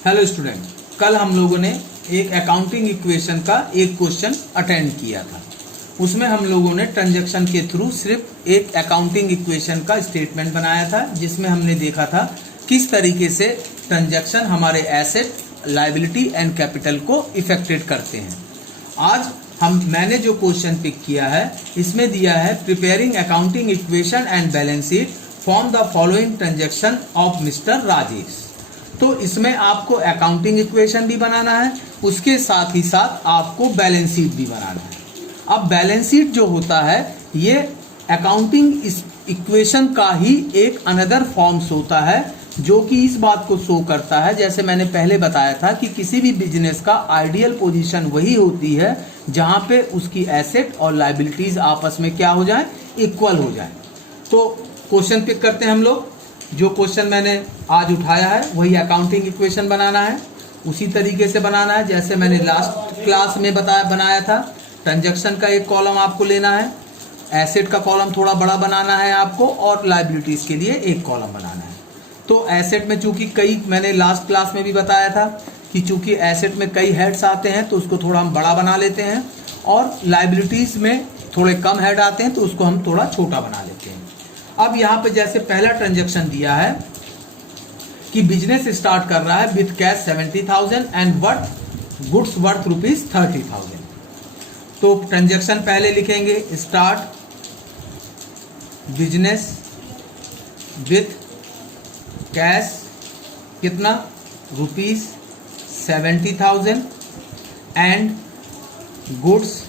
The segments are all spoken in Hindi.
हेलो स्टूडेंट, कल हम लोगों ने एक अकाउंटिंग इक्वेशन का एक क्वेश्चन अटेंड किया था। उसमें हम लोगों ने ट्रांजैक्शन के थ्रू सिर्फ एक अकाउंटिंग इक्वेशन का स्टेटमेंट बनाया था, जिसमें हमने देखा था किस तरीके से ट्रांजैक्शन हमारे एसेट, लायबिलिटी एंड कैपिटल को इफेक्टेड करते हैं। आज मैंने जो क्वेश्चन पिक किया है, इसमें दिया है preparing accounting equation and balance sheet form the following transaction of mister Rajesh. तो इसमें आपको अकाउंटिंग इक्वेशन भी बनाना है, उसके साथ ही साथ आपको बैलेंस शीट भी बनाना है। अब बैलेंस शीट जो होता है ये अकाउंटिंग इक्वेशन का ही एक अनदर फॉर्म्स होता है, जो कि इस बात को शो करता है, जैसे मैंने पहले बताया था कि किसी भी बिजनेस का आइडियल पोजीशन वही होती है जहां पे उसकी एसेट और लायबिलिटीज आपस में क्या हो जाए, इक्वल हो जाए। तो क्वेश्चन पिक करते हैं हम लोग। जो क्वेश्चन मैंने आज उठाया है वही अकाउंटिंग इक्वेशन बनाना है, उसी तरीके से बनाना है जैसे मैंने लास्ट क्लास में बनाया था। ट्रांजैक्शन का एक कॉलम आपको लेना है, एसेट का कॉलम थोड़ा बड़ा बनाना है आपको, और लायबिलिटीज के लिए एक कॉलम बनाना है। तो एसेट में चूंकि मैंने लास्ट क्लास में भी बताया था कि चूंकि एसेट में कई हेड्स आते हैं तो उसको थोड़ा हम बड़ा बना लेते हैं, और लायबिलिटीज में थोड़े कम हेड आते हैं तो उसको हम थोड़ा छोटा बना लेते हैं। अब यहाँ पे जैसे पहला ट्रांजैक्शन दिया है कि बिजनेस स्टार्ट कर रहा है with cash 70,000 and goods worth ₹30,000। तो ट्रांजैक्शन पहले लिखेंगे, स्टार्ट बिजनेस विथ कैश कितना, ₹70,000 एंड गुड्स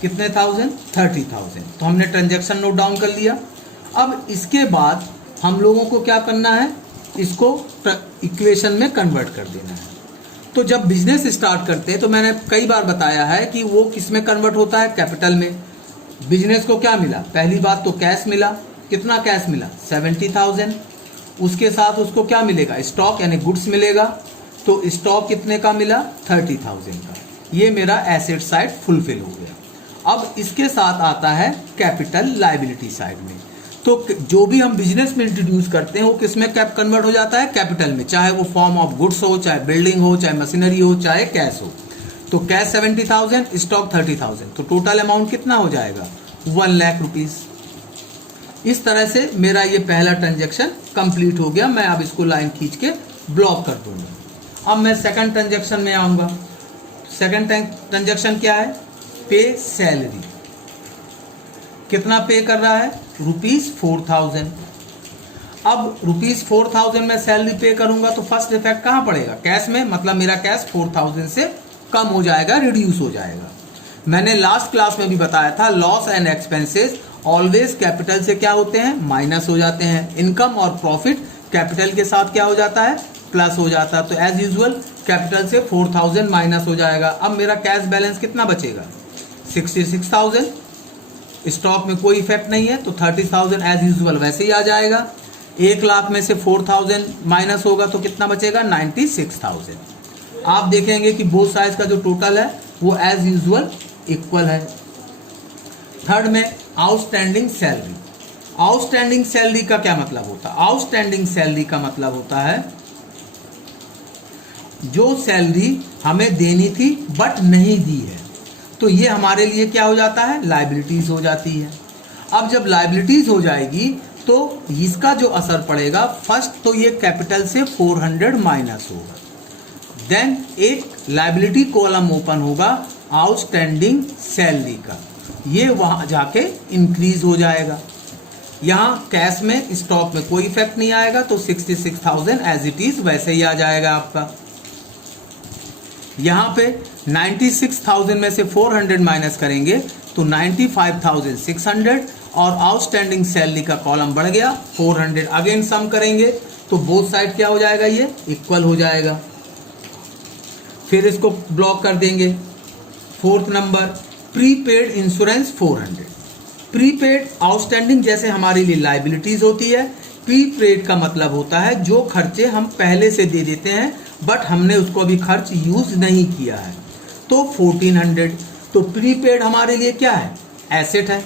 कितने थाउजेंड, 30,000। तो हमने ट्रांजैक्शन नोट डाउन कर लिया। अब इसके बाद हम लोगों को क्या करना है, इसको इक्वेशन में कन्वर्ट कर देना है। तो जब बिजनेस स्टार्ट करते हैं तो मैंने कई बार बताया है कि वो किस में कन्वर्ट होता है, कैपिटल में। बिजनेस को क्या मिला, पहली बात तो कैश मिला। कितना कैश मिला, 70,000। उसके साथ उसको क्या मिलेगा, स्टॉक यानी गुड्स मिलेगा। तो स्टॉक कितने का मिला, 30,000 का। ये मेरा एसेट साइड फुलफिल हो गया। अब इसके साथ आता है कैपिटल लायबिलिटी साइड में। तो जो भी हम बिजनेस में इंट्रोड्यूस करते हैं वो किस में कन्वर्ट हो जाता है, कैपिटल में, चाहे वो फॉर्म ऑफ गुड्स हो, चाहे बिल्डिंग हो, चाहे मशीनरी हो, चाहे कैश हो। तो कैश 70,000, स्टॉक 30,000, तो टोटल अमाउंट कितना हो जाएगा, 1 लाख रुपीज। इस तरह से मेरा ये पहला ट्रांजेक्शन कंप्लीट हो गया। मैं अब इसको लाइन खींच के ब्लॉक कर दूंगा। अब मैं सेकंड ट्रांजेक्शन में आऊंगा। सेकंड ट्रांजेक्शन क्या है, पे सैलरी। कितना पे कर रहा है, ₹4,000। अब ₹4,000 में सैलरी पे करूंगा तो फर्स्ट इफेक्ट कहां पड़ेगा, कैश में, मतलब मेरा कैश 4,000 से कम हो जाएगा, रिड्यूस हो जाएगा। मैंने लास्ट क्लास में भी बताया था loss and expenses always capital से क्या होते हैं, माइनस हो जाते हैं। इनकम और प्रॉफिट कैपिटल के साथ क्या हो जाता है, प्लस हो जाता है। तो एज यूजुअल कैपिटल से 4,000 माइनस हो जाएगा। अब मेरा कैश बैलेंस कितना बचेगा, 66,000। स्टॉक में कोई इफेक्ट नहीं है तो 30,000 एज यूजुअल वैसे ही आ जाएगा। 1 लाख में से 4,000 माइनस होगा तो कितना बचेगा, 96,000। आप देखेंगे कि बोथ साइड का जो टोटल है वो एज यूजुअल इक्वल है। थर्ड में आउटस्टैंडिंग सैलरी। आउटस्टैंडिंग सैलरी का क्या मतलब होता है, आउटस्टैंडिंग सैलरी का मतलब होता है जो सैलरी हमें देनी थी बट नहीं दी है। तो ये हमारे लिए क्या हो जाता है, लायबिलिटीज हो जाती है। अब जब लायबिलिटीज हो जाएगी तो इसका जो असर पड़ेगा, फर्स्ट तो ये कैपिटल से 400 माइनस होगा, देन एक लायबिलिटी कॉलम ओपन होगा आउटस्टैंडिंग सैलरी का, ये वहां जाके इंक्रीज हो जाएगा। यहाँ कैश में, स्टॉक में कोई इफेक्ट नहीं आएगा, तो 66,000 एज इट इज वैसे ही आ जाएगा आपका। यहाँ पे 96,000 में से 400 माइनस करेंगे तो 95,600, और आउटस्टैंडिंग सैलरी का कॉलम बढ़ गया 400। अगेन सम करेंगे तो बोथ साइड क्या हो जाएगा, ये इक्वल हो जाएगा। फिर इसको ब्लॉक कर देंगे। Fourth number, prepaid insurance 400। Prepaid outstanding जैसे हमारे लिए लायबिलिटीज होती है, प्रीपेड का मतलब होता है जो खर्चे हम पहले से दे देते हैं बट हमने उसको अभी खर्च यूज नहीं किया है, तो 1400। तो प्रीपेड हमारे लिए क्या है, एसेट है।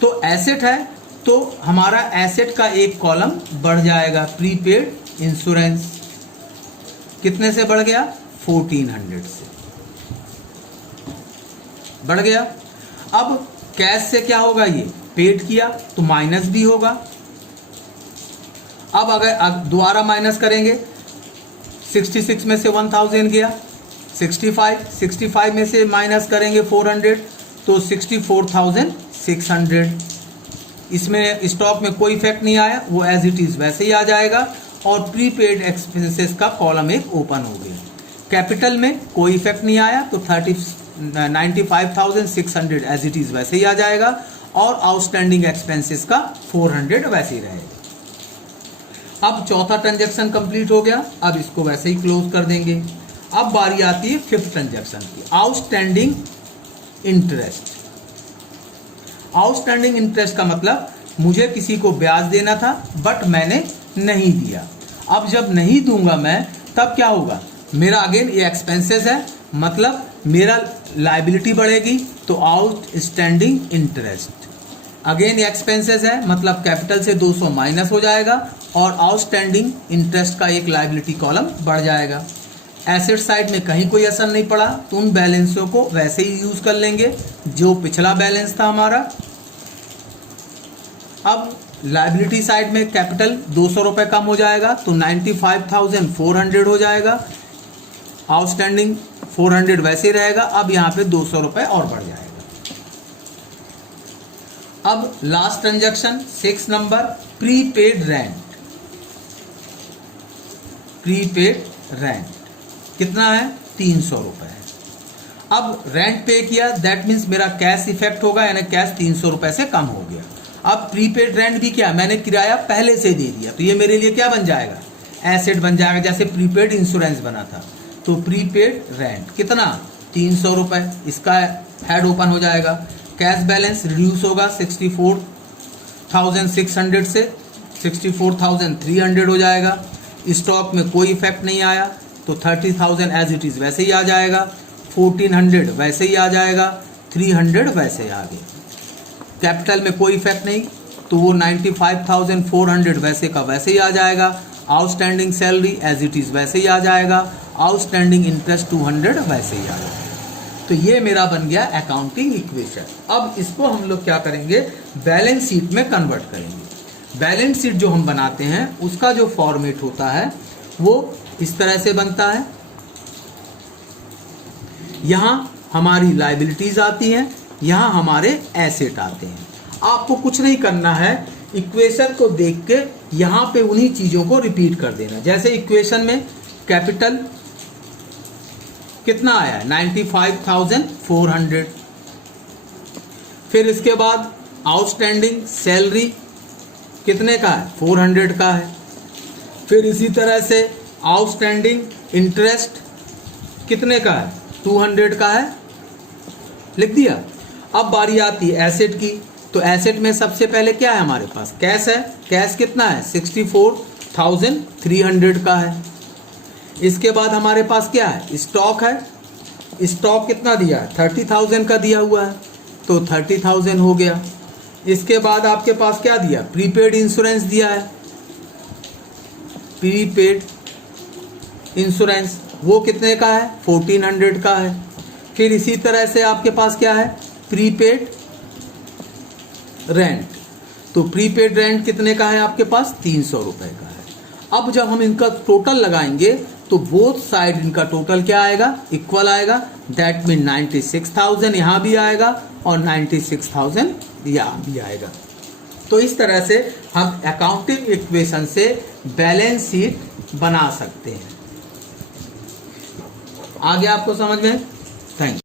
तो एसेट है तो हमारा एसेट का एक कॉलम बढ़ जाएगा, प्रीपेड इंश्योरेंस कितने से बढ़ गया, 1400 से बढ़ गया। अब कैश से क्या होगा, ये पेड किया तो माइनस भी होगा। अब अगर दोबारा माइनस करेंगे, 66 में से 1000 गया, 65 में से माइनस करेंगे 400 तो 64,600। इसमें स्टॉक में कोई इफेक्ट नहीं आया, वो एज इट इज वैसे ही आ जाएगा और प्रीपेड एक्सपेंसेस का कॉलम एक ओपन हो गया। कैपिटल में कोई इफेक्ट नहीं आया तो 95,600 एज इट इज वैसे ही आ जाएगा और आउटस्टैंडिंग एक्सपेंसेस का 400 वैसे ही रहेगा। अब चौथा ट्रांजैक्शन कंप्लीट हो गया, अब इसको वैसे ही क्लोज कर देंगे। अब बारी आती है फिफ्थ ट्रांजैक्शन की, आउटस्टैंडिंग इंटरेस्ट। आउटस्टैंडिंग इंटरेस्ट का मतलब मुझे किसी को ब्याज देना था बट मैंने नहीं दिया। अब जब नहीं दूंगा मैं, तब क्या होगा, मेरा अगेन ये एक्सपेंसेस है, मतलब मेरा लायबिलिटी बढ़ेगी तो आउटस्टैंडिंग इंटरेस्ट। अगेन ये एक्सपेंसेस है, मतलब कैपिटल से 200 माइनस हो जाएगा और आउटस्टैंडिंग इंटरेस्ट का एक लायबिलिटी कॉलम बढ़ जाएगा। एसेट साइड में कहीं कोई असर नहीं पड़ा, तो उन बैलेंसों को वैसे ही यूज कर लेंगे जो पिछला बैलेंस था हमारा। अब लायबिलिटी साइड में कैपिटल 200 रुपये कम हो जाएगा तो 95,400 हो जाएगा, आउटस्टैंडिंग 400 वैसे ही रहेगा। अब यहाँ पे 200 रुपये और बढ़ जाएगा। अब last transaction 6 number, prepaid rent. Prepaid rent कितना है, 300 रुपये है। अब रेंट पे किया, दैट मीन्स मेरा कैश इफेक्ट होगा, यानी कैश 300 रुपये से कम हो गया। अब प्रीपेड रेंट भी क्या, मैंने किराया पहले से दे दिया तो ये मेरे लिए क्या बन जाएगा, एसेट बन जाएगा। जैसे प्रीपेड इंश्योरेंस बना था तो प्रीपेड रेंट कितना, 300 रुपये, इसका हेड ओपन हो जाएगा। कैश बैलेंस रिड्यूस होगा 64,600 से 64,300 हो जाएगा। स्टॉक में कोई इफेक्ट नहीं आया तो 30,000 एज इट इज वैसे ही आ जाएगा, 1400 वैसे ही आ जाएगा, 300 वैसे ही आ गया। कैपिटल में कोई इफेक्ट नहीं तो वो 95,400 वैसे का वैसे ही आ जाएगा। Outstanding salary as it is वैसे ही आ जाएगा, आउटस्टैंडिंग इंटरेस्ट 200 वैसे ही आ जाएगा। तो ये मेरा बन गया अकाउंटिंग इक्वेशन। अब इसको हम लोग क्या करेंगे, बैलेंस शीट में कन्वर्ट करेंगे। बैलेंस शीट जो हम बनाते हैं उसका जो फॉर्मेट होता है वो इस तरह से बनता है। यहां हमारी लायबिलिटीज आती हैं, यहां हमारे एसेट आते हैं। आपको कुछ नहीं करना है, इक्वेशन को देख के यहां पे उन्हीं चीजों को रिपीट कर देना। जैसे इक्वेशन में कैपिटल कितना आया है, 95,400। फिर इसके बाद आउटस्टैंडिंग सैलरी कितने का है, 400 का है। फिर इसी तरह से आउटस्टैंडिंग इंटरेस्ट कितने का है, 200 का है, लिख दिया। अब बारी आती है एसेट की, तो एसेट में सबसे पहले क्या है हमारे पास, कैश है। कैश कितना है, 64,300 का है। इसके बाद हमारे पास क्या है, स्टॉक है। स्टॉक कितना दिया है, 30,000 का दिया हुआ है तो 30,000 हो गया। इसके बाद आपके पास क्या दिया, प्रीपेड इंश्योरेंस दिया है। प्रीपेड इंश्योरेंस वो कितने का है, 1400 का है। फिर इसी तरह से आपके पास क्या है, प्रीपेड रेंट। तो प्रीपेड रेंट कितने का है आपके पास, 300 रुपए का है। अब जब हम इनका टोटल लगाएंगे तो बोथ साइड इनका टोटल क्या आएगा, इक्वल आएगा। दैट मीन 96,000 यहाँ भी आएगा और 96,000 यहाँ भी आएगा। तो इस तरह से हम अकाउंटिंग इक्वेशन से बैलेंस शीट बना सकते हैं। आगे आपको समझ में, थैंक यू।